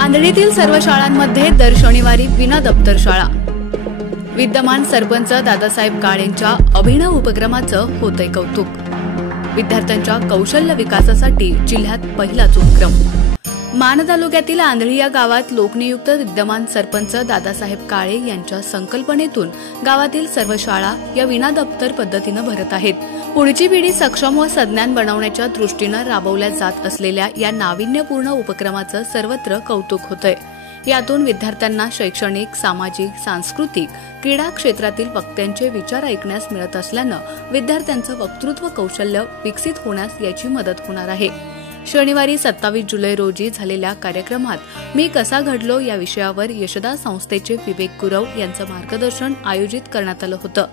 आंधळीतील सर्व शाळांमध्ये दर शनिवारी विना दप्तर शाळा। विद्यमान सरपंच दादासाहेब काळेंच्या अभिनव उपक्रमाचं होतंय कौतुक। विद्यार्थ्यांच्या कौशल्य विकासासाठी जिल्ह्यात पहिलाच उपक्रम। मान तालुक्यातील आंधळी या गावात लोकनियुक्त विद्यमान सरपंच दादासाहेब काळे यांच्या संकल्पनेतून गावातील सर्व शाळा या विना दप्तर पद्धतीने भरत आहेत। पुढची पिढी सक्षम व सज्ञान बनवण्याच्या दृष्टीने राबवल्या जात असलेल्या या नाविन्यपूर्ण उपक्रमाचं सर्वत्र कौतुक होतंय। यातून विद्यार्थ्यांना शैक्षणिक, सामाजिक, सांस्कृतिक, क्रीडा क्षेत्रातील वक्त्यांचे विचार ऐकण्यास मिळत असल्यानं विद्यार्थ्यांचं वक्तृत्व कौशल्य विकसित होण्यास याची मदत होणार आहे। शनिवारी 27 जुलै रोजी झालेल्या कार्यक्रमात मी कसा घडलो या विषयावर यशदा संस्थेचे विवेक गुरव यांचं मार्गदर्शन आयोजित करण्यात आलं होतं।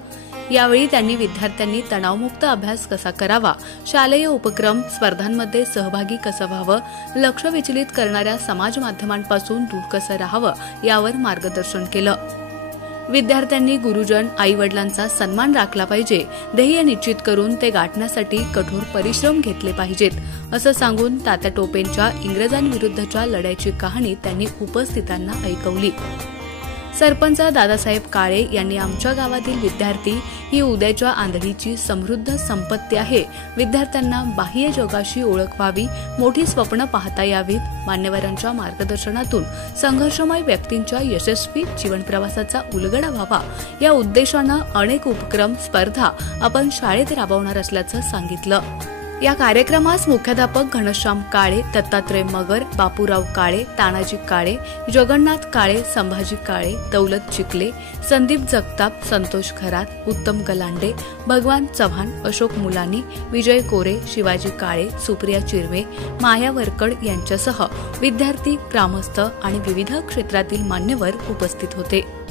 यावेळी त्यांनी विद्यार्थ्यांनी तणावमुक्त अभ्यास कसा करावा, शालेय उपक्रम, स्पर्धांमध्ये सहभागी कसं व्हावं, लक्ष विचलित करणाऱ्या समाज माध्यमांपासून दूर कसं राहावं यावर मार्गदर्शन केलं। विद्यार्थ्यांनी गुरुजन, आई वडिलांचा सन्मान राखला पाहिजे, ध्येय निश्चित करून ते गाठण्यासाठी कठोर परिश्रम घेतले पाहिजेत असं सांगून तात्या टोपेंच्या इंग्रजांविरुद्धच्या लढ्याची कहाणी त्यांनी उपस्थितांना ऐकवली। सरपंच दादासाहेब काळे यांनी आमच्या गावातील विद्यार्थी ही उद्याच्या आंधळीची समृद्ध संपत्ती आहे। विद्यार्थ्यांना बाह्य जगाशी ओळख व्हावी, मोठी स्वप्न पाहता यावीत, मान्यवरांच्या मार्गदर्शनातून संघर्षमय व्यक्तींच्या यशस्वी जीवनप्रवासाचा उलगडा व्हावा या उद्देशानं अनेक उपक्रम, स्पर्धा आपण शाळेत राबवणार असल्याचं सांगितलं। या कार्यक्रमास मुख्याध्यापक घनश्याम काळे, दत्तात्रय मगर, बापूराव काळे, तानाजी काळे, जगन्नाथ काळे, संभाजी काळे, दौलत चिखले, संदीप जगताप, संतोष खरात, उत्तम गलांडे, भगवान चव्हाण, अशोक मुलानी, विजय कोरे, शिवाजी काळे, सुप्रिया चिरवे, माया वरकड यांच्यासह विद्यार्थी, ग्रामस्थ आणि विविध क्षेत्रातील मान्यवर उपस्थित होते।